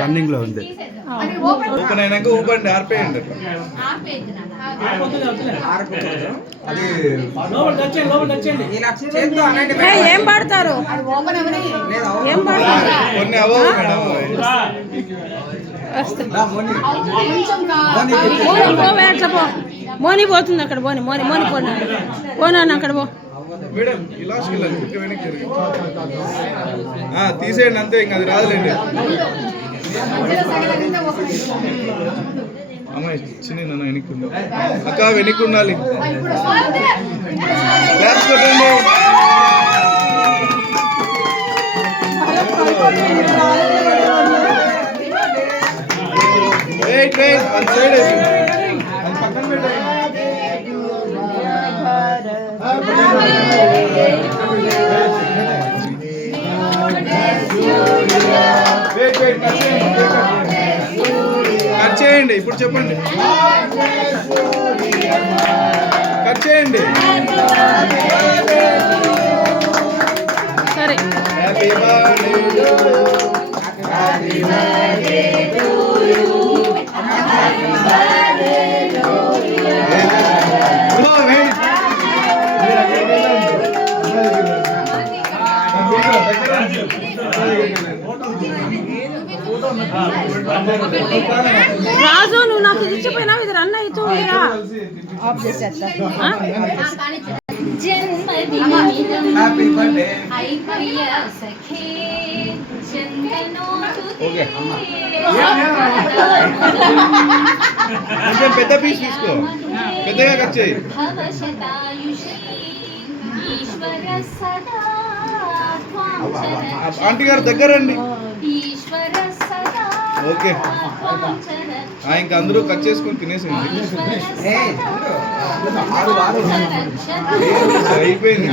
రన్నింగ్లో ఉంది. ఓపెన్ అయినాక ఓపెన్ ఆర్పేయండి. ఏం పాడతారు? ఏం పాడతారు? కొన్ని మేడం. పో. మోని పోతుంది అక్కడ పోని మోని మోని పోనా పోనా అక్కడ పో. మేడం ఇలాస్కి వెళ్ళాలి. ఇంకా వెనక్కి తీసేయండి అంతే ఇంకా అది రాదులేండి. అమ్మాయి చిన్న నన్ను వెనక్కి ఉండాలి అక్క వెనక్కి ఉండాలి. క్లాప్స్ కొట్టండి. వెయిట్ వెయిట్ వన్ సైడ్ చేయండి ఇప్పుడు చెప్పండి. కట్ చేయండి. సరే. హ్యాపీ బర్త్డే రాజు నువ్వు నాకు ఇచ్చిపోయినావు ఇది రన్ అవుతూ ఉందిరా హ్యాపీ బర్త్డే ఓకే కొంచెం పెద్ద పీస్ తీసుకో పెద్దగా కట్ చేయి ఆంటీ గారు దగ్గర రండి ఈశ్వర సదా ఓకే ఆ, ఇంకా అందరూ కట్ చేసుకొని తినేసేయండి అయిపోయింది